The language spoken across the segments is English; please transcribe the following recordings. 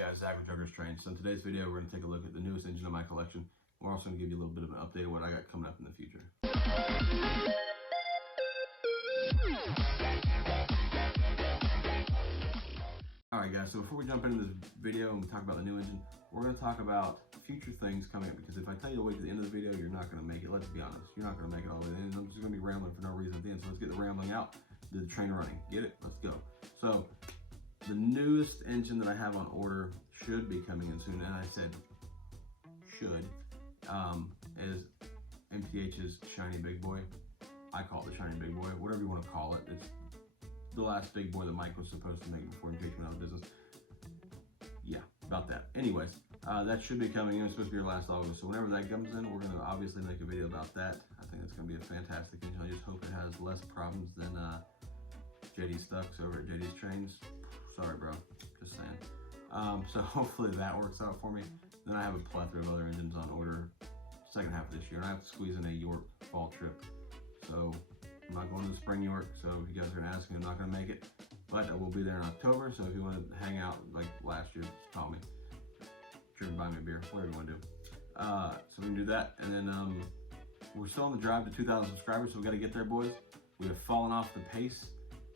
guys, Zach with Joker's Trains. So in today's video, we're going to take a look at the newest engine in my collection. We're also going to give you a little bit of an update of what I got coming up in the future. Alright guys, so before we jump into this video and we talk about the new engine, we're going to talk about future things coming up, because if I tell you to wait to the end of the video, you're not going to make it. Let's be honest, you're not going to make it all the way to the end. I'm just going to be rambling for no reason at the end. So let's get the rambling out, do the train running. Get it? Let's go. So the newest engine that I have on order should be coming in soon, and I said should, is MTH's Shiny Big Boy. I call it the Shiny Big Boy, whatever you want to call it. It's the last big boy that Mike was supposed to make before MTH went out of business. Yeah, about that. Anyways, that should be coming in. It's supposed to be last August, so whenever that comes in, we're going to obviously make a video about that. I think it's going to be a fantastic engine. I just hope it has less problems than JD Stucks over at JD's Trains. Sorry, bro. Just saying. So hopefully that works out for me. Then I have a plethora of other engines on order second half of this year, and I have to squeeze in a York fall trip. So I'm not going to the spring York, so if you guys are asking, I'm not going to make it. But I will be there in October, so if you want to hang out like last year, just call me. Drink, buy me a beer, whatever you want to do. So we can do that, and then we're still on the drive to 2,000 subscribers, so we got to get there, boys. We have fallen off the pace.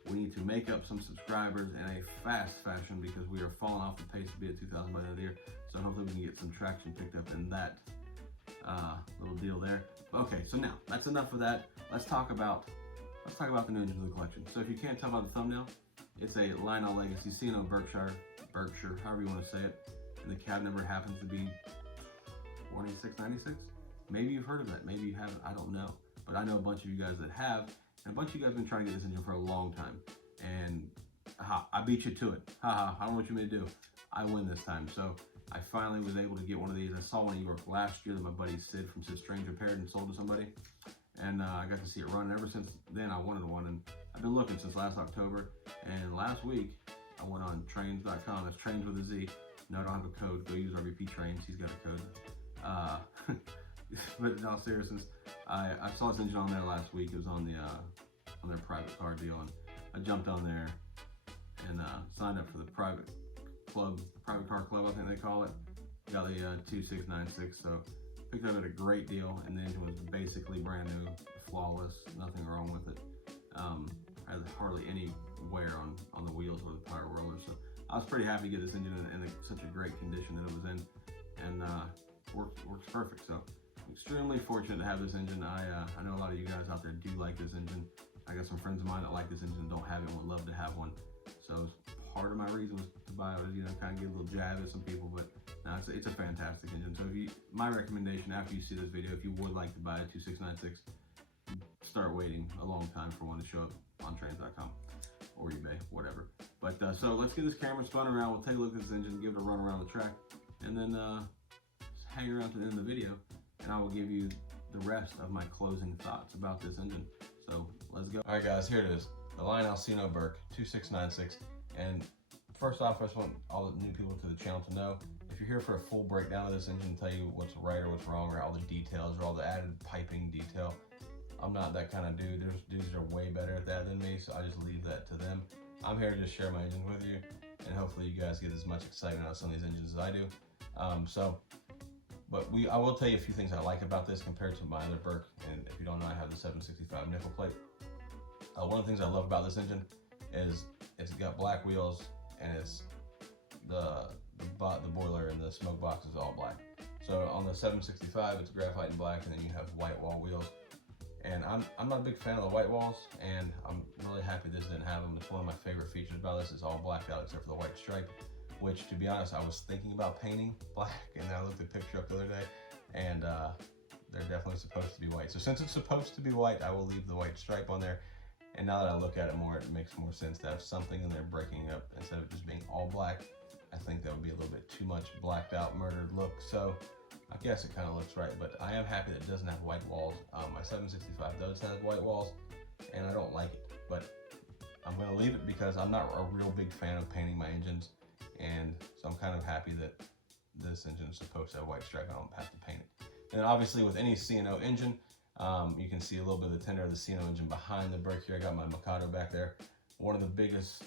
We need to make up some subscribers in a fast fashion, because we are falling off the pace to be at 2,000 by the end of the year. So hopefully we can get some traction picked up in that little deal there. Okay, so now that's enough of that. Let's talk about the new engine of the collection. So if you can't tell by the thumbnail, it's a Lionel Legacy C&O Berkshire, however you want to say it, and the cab number happens to be 2696. Maybe you've heard of that, maybe you haven't, I don't know. But I know a bunch of you guys that have, and a bunch of you guys have been trying to get this engine for a long time. And I beat you to it. I don't know what you want me to do. I win this time. So I finally was able to get one of these. I saw one in New York last year that my buddy Sid from Sid Strange repaired and sold to somebody. And I got to see it run. Ever since then, I wanted one. And I've been looking since last October. And last week, I went on trains.com. That's trains with a Z. No, I don't have a code. Go use RVP Trains. He's got a code. But in all seriousness, I saw this engine on there last week. It was on their private car deal, and I jumped on there and signed up for the private car club, I think they call it. Got the 2696, so picked up at a great deal, and the engine was basically brand new, flawless, nothing wrong with it. Had hardly any wear on the wheels or the power rollers, so I was pretty happy to get this engine in such a great condition that it was in, and works perfect. So extremely fortunate to have this engine. I know a lot of you guys out there do like this engine. I got some friends of mine that like this engine and don't have it and would love to have one. So part of my reason was to buy it was, kind of get a little jab at some people, but no, it's a fantastic engine. So my recommendation after you see this video, if you would like to buy a 2696, start waiting a long time for one to show up on trains.com or eBay, whatever. But so let's get this camera spun around. We'll take a look at this engine, give it a run around the track, and then hang around to the end of the video, and I will give you the rest of my closing thoughts about this engine. So let's go. All right, guys, here it is. The Lionel C&O Berk 2696. And first off, I just want all the new people to the channel to know, if you're here for a full breakdown of this engine, tell you what's right or what's wrong, or all the details, or all the added piping detail, I'm not that kind of dude. There's dudes that are way better at that than me, so I just leave that to them. I'm here to just share my engine with you, and hopefully you guys get as much excitement out of some of these engines as I do. I will tell you a few things I like about this compared to my other Berk, and if you don't know, I have the 765 nickel plate. One of the things I love about this engine is it's got black wheels, and it's the boiler and the smoke box is all black. So on the 765, it's graphite and black, and then you have white wall wheels. And I'm not a big fan of the white walls, and I'm really happy this didn't have them. It's one of my favorite features about this. It's all blacked out except for the white stripe, which, to be honest, I was thinking about painting black, and I looked at the picture up the other day, and they're definitely supposed to be white. So since it's supposed to be white, I will leave the white stripe on there. And now that I look at it more, it makes more sense to have something in there breaking up instead of just being all black. I think that would be a little bit too much blacked out, murdered look. So I guess it kind of looks right, but I am happy that it doesn't have white walls. My 765 does have white walls, and I don't like it, but I'm gonna leave it because I'm not a real big fan of painting my engines. And so I'm kind of happy that this engine is supposed to have white stripe. I don't have to paint it. And obviously with any C&O engine, you can see a little bit of the tender of the C&O engine behind the Berk here. I got my Mikado back there. One of the biggest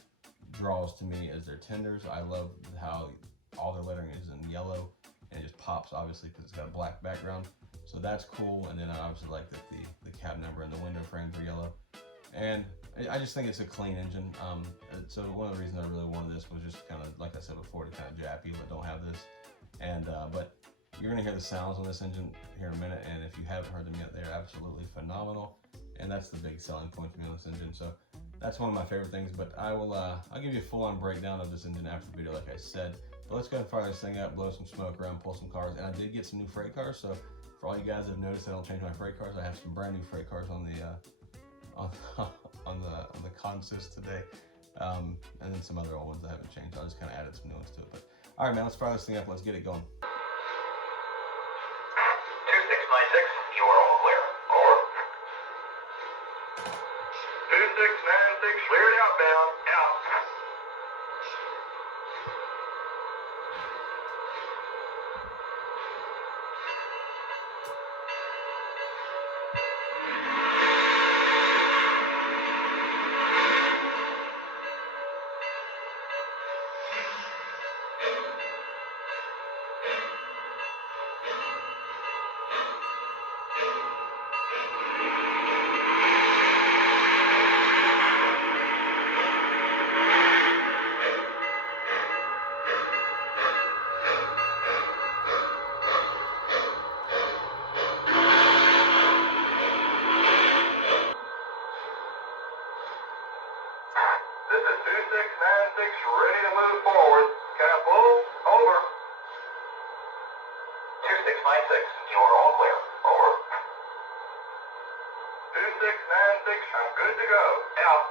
draws to me is their tenders. I love how all lettering is in yellow, and it just pops obviously because it's got a black background. So that's cool. And then I obviously like that the cab number and the window frames are yellow. And I just think it's a clean engine. So one of the reasons I really wanted this was just kind of, like I said before, to kind of jab people that don't have this. And but you're gonna hear the sounds on this engine here in a minute, and if you haven't heard them yet, they're absolutely phenomenal. And that's the big selling point for me on this engine. So that's one of my favorite things. But I'll give you a full-on breakdown of this engine after the video, like I said. But let's go ahead and fire this thing up, blow some smoke around, pull some cars. And I did get some new freight cars. So for all you guys that have noticed I don't change my freight cars, I have some brand new freight cars on the on the consist today, and then some other old ones I haven't changed. I just kind of added some new ones to it. But all right, man, let's fire this thing up. Let's get it going. 2696, you are all clear. Over. 2696, cleared outbound. Out. This is 2696, ready to move forward. Can I pull? Over. 2696, you are all clear. Over. 2696, I'm good to go. Out.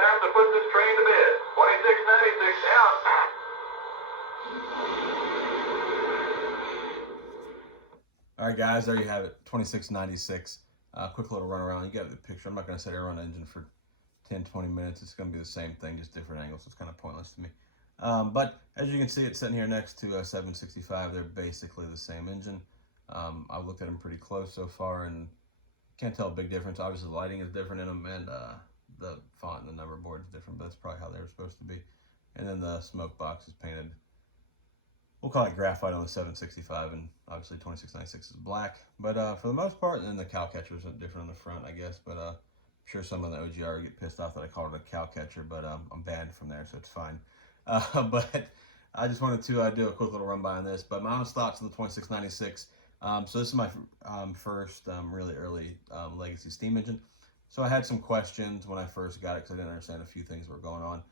Time to put this train to bed. 2696 out. All right, guys, there you have it. 2696. Quick little run around. You got the picture. I'm not going to sit here on the engine for 10-20 minutes. It's going to be the same thing, just different angles. It's kind of pointless to me. But as you can see, it's sitting here next to a 765. They're basically the same engine. I've looked at them pretty close so far and can't tell a big difference. Obviously, the lighting is different in them, and the font and the number board is different, but that's probably how they were supposed to be. And then the smoke box is painted, we'll call it graphite on the 765, and obviously 2696 is black. But for the most part, and then the cow catcher is different on the front, I guess. But I'm sure some of the OGR get pissed off that I called it a cow catcher, but I'm banned from there, so it's fine. But I just wanted to do a quick little run by on this. But my honest thoughts on the 2696. So this is my first really early legacy steam engine. So I had some questions when I first got it because I didn't understand a few things that were going on.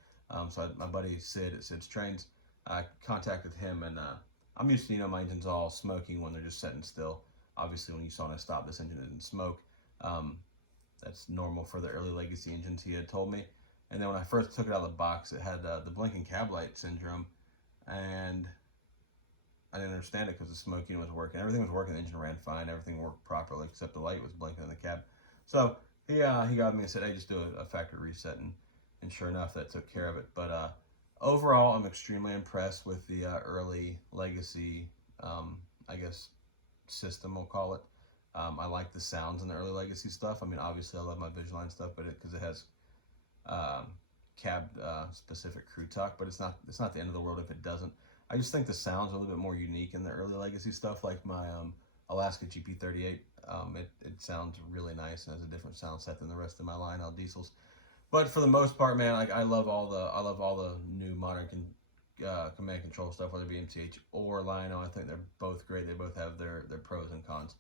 So my buddy Sid at Sid's Trains, I contacted him, and I'm used to, my engines all smoking when they're just sitting still. Obviously, when you saw when I stopped, this engine didn't smoke. That's normal for the early legacy engines, he had told me. And then when I first took it out of the box, it had the blinking cab light syndrome, and I didn't understand it because the smoking was working. Everything was working, the engine ran fine, everything worked properly, except the light was blinking in the cab. So he got me and said, hey, just do a factory reset, and sure enough, that took care of it. But overall, I'm extremely impressed with the early legacy, I guess, system, we'll call it. I like the sounds in the early legacy stuff. I mean, obviously, I love my Vigiline stuff, but because it has cab specific crew talk, but it's not the end of the world if it doesn't. I just think the sounds are a little bit more unique in the early legacy stuff, like my Alaska GP38. It sounds really nice and has a different sound set than the rest of my Lionel diesels. But for the most part, man, I love all the new modern command control stuff, whether it be MTH or Lionel. I think they're both great. They both have their pros and cons.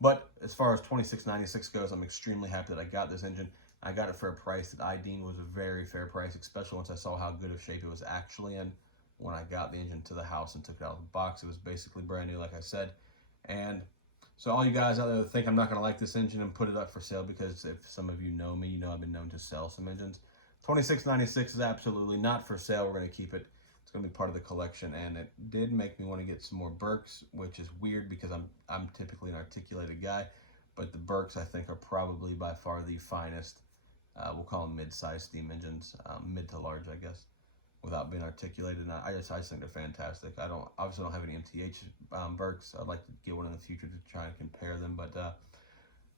But as far as 2696 goes, I'm extremely happy that I got this engine. I got it for a price that I deemed was a very fair price, especially once I saw how good of shape it was actually in. When I got the engine to the house and took it out of the box, it was basically brand new, like I said. And so all you guys out there that think I'm not going to like this engine and put it up for sale, because if some of you know me, you know I've been known to sell some engines. 2696 is absolutely not for sale. We're going to keep it. It's going to be part of the collection, and it did make me want to get some more Berks, which is weird because I'm typically an articulated guy, but the Berks I think are probably by far the finest. We'll call them mid-size steam engines, mid to large, I guess, without being articulated. And I just think they're fantastic. I obviously don't have any MTH Berks. I'd like to get one in the future to try and compare them, but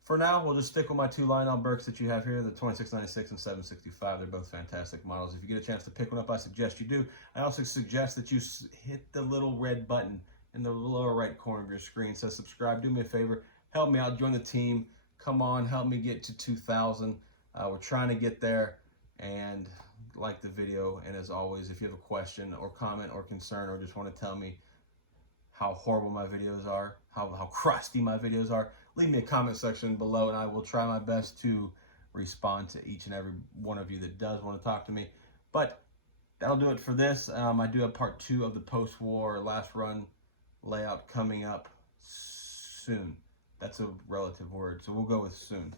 for now, we'll just stick with my two Lionel Berks that you have here, the 2696 and 765. They're both fantastic models. If you get a chance to pick one up, I suggest you do. I also suggest that you hit the little red button in the lower right corner of your screen. It says subscribe. Do me a favor. Help me out. Join the team. Come on. Help me get to 2,000. We're trying to get there. And like the video. And as always, if you have a question or comment or concern, or just want to tell me how horrible my videos are, how crusty my videos are, leave me a comment section below, and I will try my best to respond to each and every one of you that does want to talk to me. But that'll do it for this. I do have part 2 of the post-war last run layout coming up soon. That's a relative word, so we'll go with soon.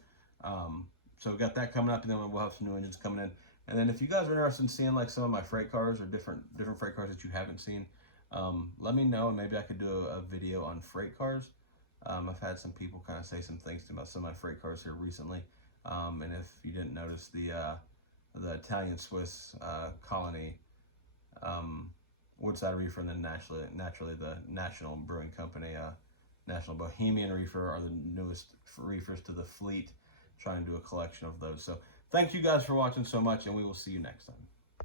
So we got that coming up, and then we'll have some new engines coming in. And then if you guys are interested in seeing like some of my freight cars or different freight cars that you haven't seen, let me know, and maybe I could do a video on freight cars. I've had some people kind of say some things to me about some of my freight cars here recently. And if you didn't notice, the Italian-Swiss colony Woodside Reefer, and then naturally the National Brewing Company, National Bohemian Reefer are the newest reefers to the fleet. Trying to do a collection of those. So thank you guys for watching so much, and we will see you next time.